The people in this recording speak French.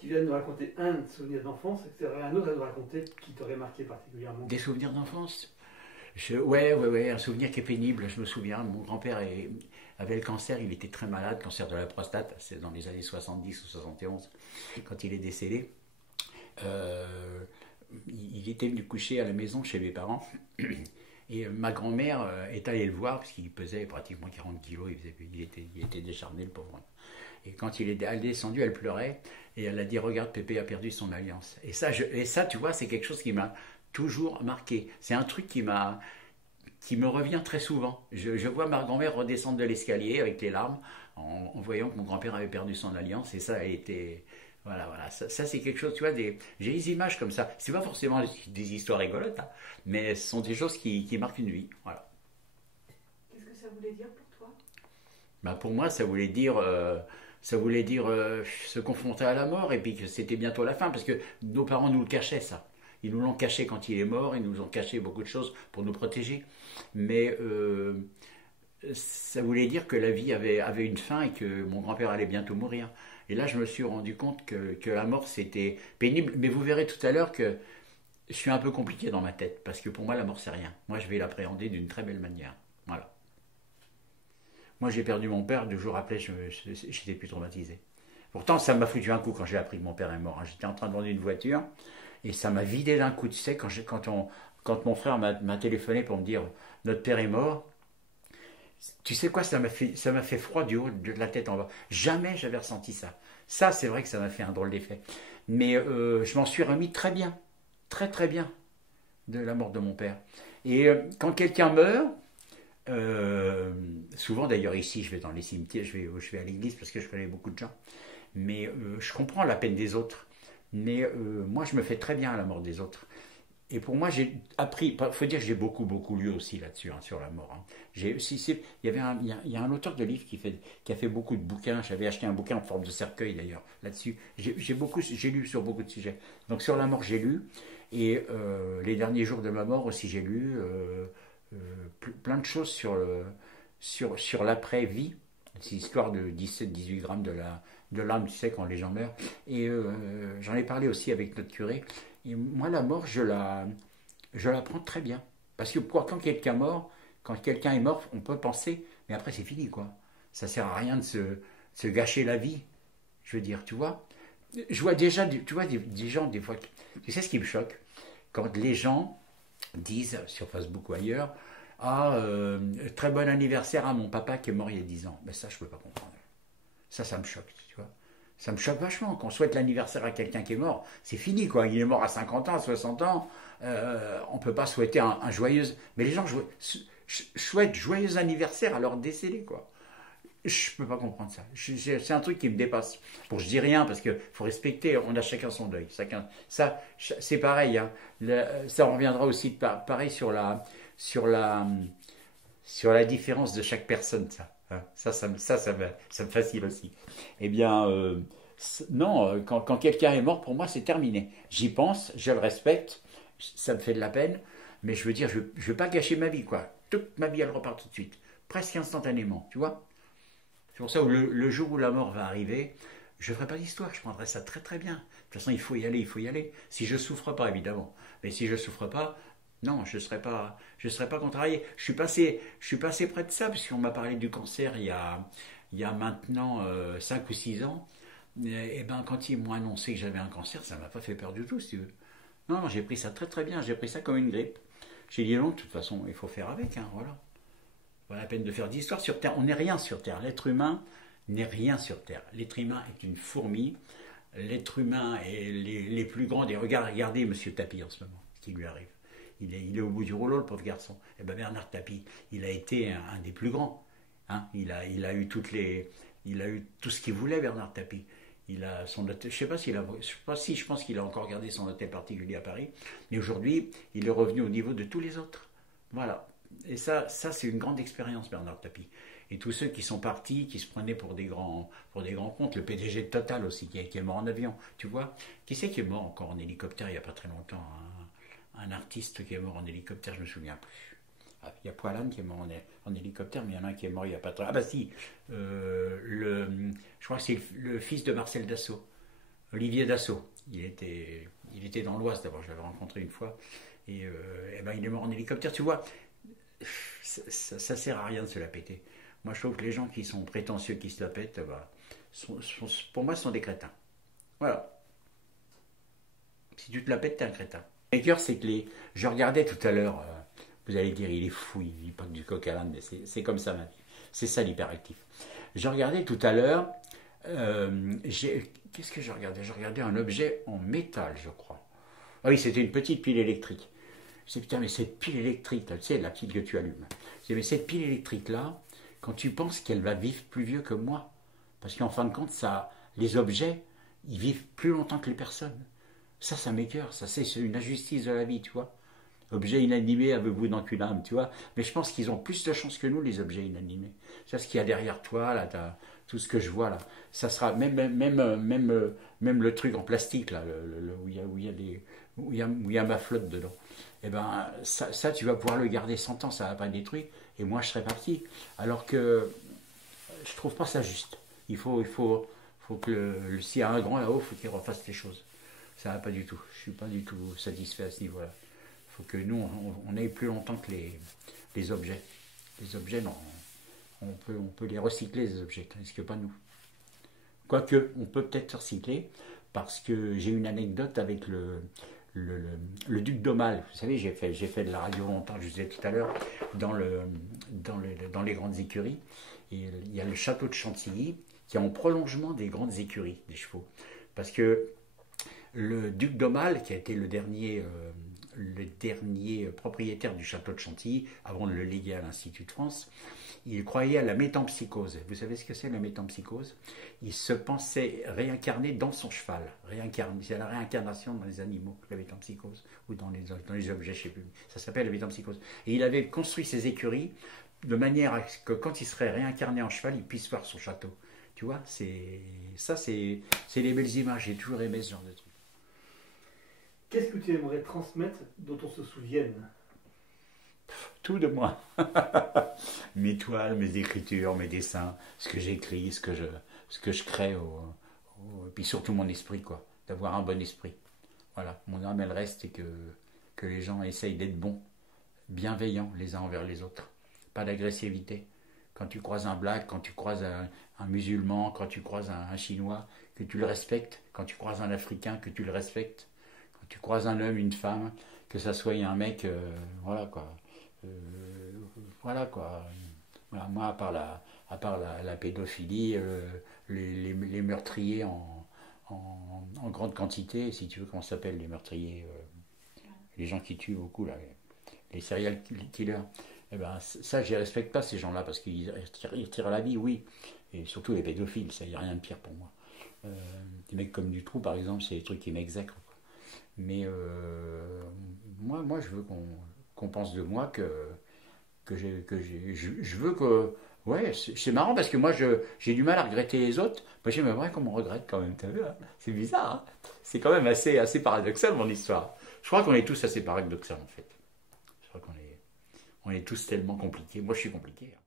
Tu viens de nous raconter un souvenir d'enfance, et tu aurais un autre à nous raconter qui t'aurait marqué particulièrement. Des souvenirs d'enfance. Ouais, un souvenir qui est pénible. Je me souviens, mon grand-père avait le cancer, il était très malade, cancer de la prostate, c'est dans les années 70 ou 71, quand il est décédé. Euh, il était venu coucher à la maison chez mes parents. Et ma grand-mère est allée le voir, parce qu'il pesait pratiquement 40 kilos, il était décharné, le pauvre. Et quand elle est descendu, elle pleurait, et elle a dit, regarde, Pépé a perdu son alliance. Et ça, tu vois, c'est quelque chose qui m'a toujours marqué. C'est un truc qui me revient très souvent. Je vois ma grand-mère redescendre de l'escalier avec les larmes, en voyant que mon grand-père avait perdu son alliance, et ça a été... Voilà, ça, c'est quelque chose, tu vois, j'ai des images comme ça. C'est pas forcément des histoires rigolotes, hein, mais ce sont des choses qui marquent une vie. Voilà. Qu'est-ce que ça voulait dire pour toi? Bah, pour moi, ça voulait dire se confronter à la mort, et puis que c'était bientôt la fin, parce que nos parents nous le cachaient, ça. Ils nous l'ont caché quand il est mort, ils nous ont caché beaucoup de choses pour nous protéger. Mais ça voulait dire que la vie avait une fin et que mon grand-père allait bientôt mourir. Et là, je me suis rendu compte que la mort, c'était pénible. Mais vous verrez tout à l'heure que je suis un peu compliqué dans ma tête, parce que pour moi, la mort, c'est rien. Moi, je vais l'appréhender d'une très belle manière. Voilà. Moi, j'ai perdu mon père, 2 jours après, j'étais plus traumatisé. Pourtant, ça m'a foutu un coup quand j'ai appris que mon père est mort, hein. J'étais en train de vendre une voiture, et ça m'a vidé d'un coup. Tu sais, quand mon frère m'a téléphoné pour me dire notre père est mort, tu sais quoi, ça m'a fait froid du haut de la tête en bas. Jamais j'avais ressenti ça. Ça, c'est vrai que ça m'a fait un drôle d'effet. Mais je m'en suis remis très bien, très très bien, de la mort de mon père. Et quand quelqu'un meurt, souvent d'ailleurs ici, je vais dans les cimetières, je vais à l'église parce que je connais beaucoup de gens, mais je comprends la peine des autres. Mais moi, je me fais très bien à la mort des autres. Et pour moi, j'ai appris. Il faut dire que j'ai beaucoup, beaucoup lu aussi là-dessus, hein, sur la mort, hein. Il y a un auteur de livres qui a fait beaucoup de bouquins. J'avais acheté un bouquin en forme de cercueil d'ailleurs là-dessus. J'ai lu sur beaucoup de sujets. Donc sur la mort, j'ai lu. Et les derniers jours de ma mort aussi, j'ai lu plein de choses sur l'après-vie. C'est l'histoire de 17-18 grammes de l'âme, tu sais, quand les gens meurent. Et j'en ai parlé aussi avec notre curé. Et moi, la mort, je la prends très bien. Parce que quand quelqu'un est mort, on peut penser, mais après c'est fini, quoi. Ça sert à rien de se gâcher la vie, je veux dire, tu vois. Je vois déjà, tu vois, des gens, des fois, tu sais ce qui me choque? Quand les gens disent, sur Facebook ou ailleurs, ah, très bon anniversaire à mon papa qui est mort il y a 10 ans. Ben ça, je peux pas comprendre. Ça me choque, tu vois. Ça me choque vachement. Qu'on souhaite l'anniversaire à quelqu'un qui est mort, c'est fini, quoi. Il est mort à 50 ans, à 60 ans. On ne peut pas souhaiter un joyeux... Mais les gens souhaitent joyeux anniversaire à leur décédé, quoi. Je ne peux pas comprendre ça. C'est un truc qui me dépasse. Bon, je dis rien parce qu'il faut respecter. On a chacun son deuil. Ça, c'est pareil, hein. Ça reviendra aussi pareil sur la différence de chaque personne, ça. Hein. Ça me fascine aussi. Eh bien, non, quand quelqu'un est mort, pour moi, c'est terminé. J'y pense, je le respecte, ça me fait de la peine, mais je veux dire, je ne veux pas gâcher ma vie, quoi. Toute ma vie, elle repart tout de suite, presque instantanément, tu vois. C'est pour ça que le jour où la mort va arriver, je ne ferai pas d'histoire, je prendrai ça très très bien. De toute façon, il faut y aller, il faut y aller. Si je ne souffre pas, évidemment. Mais si je ne souffre pas, non, je serais pas contrarié. Je suis passé près de ça, puisqu'on m'a parlé du cancer il y a maintenant 5 ou 6 ans. Et ben, quand ils m'ont annoncé que j'avais un cancer, ça m'a pas fait peur du tout, si tu veux. Non, j'ai pris ça très très bien, j'ai pris ça comme une grippe. J'ai dit non, de toute façon, il faut faire avec, hein, voilà. Pas la peine de faire d'histoire sur Terre. On n'est rien sur Terre. L'être humain n'est rien sur Terre. L'être humain est une fourmi. L'être humain est les plus grands des regards. Regardez Monsieur Tapie en ce moment, ce qui lui arrive. Il est au bout du rouleau, le pauvre garçon. Et ben Bernard Tapie, il a été un des plus grands. Hein. Il a eu tout ce qu'il voulait, Bernard Tapie. Il a son hôtel, je sais pas s'il a, je sais pas si, je pense qu'il a encore gardé son hôtel particulier à Paris. Mais aujourd'hui, il est revenu au niveau de tous les autres. Voilà. Et ça c'est une grande expérience, Bernard Tapie. Et tous ceux qui sont partis, qui se prenaient pour des grands comptes, le PDG de Total aussi, qui est mort en avion, tu vois. Qui c'est qui est mort encore en hélicoptère il n'y a pas très longtemps, hein. Un artiste qui est mort en hélicoptère, je me souviens plus. Ah, il y a Poilane qui est mort en hélicoptère, mais il y en a un qui est mort il n'y a pas très longtemps. Ah bah si, je crois que c'est le fils de Marcel Dassault. Olivier Dassault. Il était dans l'Oise d'abord, je l'avais rencontré une fois. Et, ben, il est mort en hélicoptère. Tu vois, ça sert à rien de se la péter. Moi, je trouve que les gens qui sont prétentieux, qui se la pètent, bah, pour moi, sont des crétins. Voilà. Si tu te la pètes, t'es un crétin. Le cœur, c'est que je regardais tout à l'heure, vous allez dire, il est fou, il vit pas que du coq à l'âne, mais c'est comme ça, ma vie. C'est ça l'hyperactif. Je regardais tout à l'heure, qu'est-ce que je regardais? Je regardais un objet en métal, je crois. Ah oui, c'était une petite pile électrique. Je disais, putain, mais cette pile électrique, là, tu sais, la petite que tu allumes. Je disais, mais cette pile électrique-là, quand tu penses qu'elle va vivre plus vieux que moi, parce qu'en fin de compte, les objets, ils vivent plus longtemps que les personnes. Ça m'écœure, ça c'est une injustice de la vie, tu vois. Objet inanimé, avez-vous dans une âme, tu vois. Mais je pense qu'ils ont plus de chance que nous, les objets inanimés. C'est ce qu'il y a derrière toi, là, tout ce que je vois, là. Ça sera même le truc en plastique, là, où il y a ma flotte dedans. Eh ben, ça, tu vas pouvoir le garder 100 ans, ça va pas être détruit. Et moi, je serai parti. Alors que je trouve pas ça juste. Il faut que s'il y a un grand là-haut, il faut qu'il refasse les choses. Ça va pas du tout. Je suis pas du tout satisfait à ce niveau-là. Il faut que nous, on aille plus longtemps que les objets. Les objets, non. On peut les recycler, les objets, est-ce que pas nous. Quoique, on peut peut-être recycler, parce que j'ai une anecdote avec le duc d'Aumale. Vous savez, j'ai fait de la radio longtemps, je vous disais tout à l'heure, dans les grandes écuries. Et il y a le château de Chantilly, qui est en prolongement des grandes écuries des chevaux. Parce que le duc d'Aumale, qui a été le dernier propriétaire du château de Chantilly, avant de le léguer à l'Institut de France, il croyait à la métempsychose. Vous savez ce que c'est, la métempsychose? Il se pensait réincarné dans son cheval. C'est la réincarnation dans les animaux, la métempsychose, ou dans les objets, je ne sais plus. Ça s'appelle la métempsychose. Et il avait construit ses écuries de manière à ce que quand il serait réincarné en cheval, il puisse voir son château. Tu vois, c'est les belles images. J'ai toujours aimé ce genre de truc. Qu'est-ce que tu aimerais transmettre dont on se souvienne? Tout de moi. Mes toiles, mes écritures, mes dessins, ce que j'écris, ce que je crée, et puis surtout mon esprit, quoi. D'avoir un bon esprit. Voilà, mon âme, elle reste, et que les gens essayent d'être bons, bienveillants les uns envers les autres. Pas d'agressivité. Quand tu croises un black, quand tu croises un musulman, quand tu croises un chinois, que tu le respectes. Quand tu croises un africain, que tu le respectes. Quand tu croises un homme, une femme, que ça soit un mec, voilà quoi. Voilà quoi. Voilà, moi, à part la pédophilie, les meurtriers en grande quantité, si tu veux, comment ça s'appelle, les meurtriers, les gens qui tuent beaucoup, là, les serial killers. Eh ben, ça, je ne respecte pas ces gens-là, parce qu'ils retirent la vie, oui. Et surtout les pédophiles, ça, il n'y a rien de pire pour moi. Des mecs comme Dutroux, par exemple, c'est des trucs qui m'exècrent. Mais moi, je veux qu'on pense de moi je veux que... Ouais, c'est marrant, parce que moi, j'ai du mal à regretter les autres. Moi, j'aimerais qu'on me regrette quand même, t'as vu, hein? C'est bizarre, hein? C'est quand même assez paradoxal, mon histoire. Je crois qu'on est tous assez paradoxaux, en fait. Je crois qu'on est tous tellement compliqués. Moi, je suis compliqué, hein.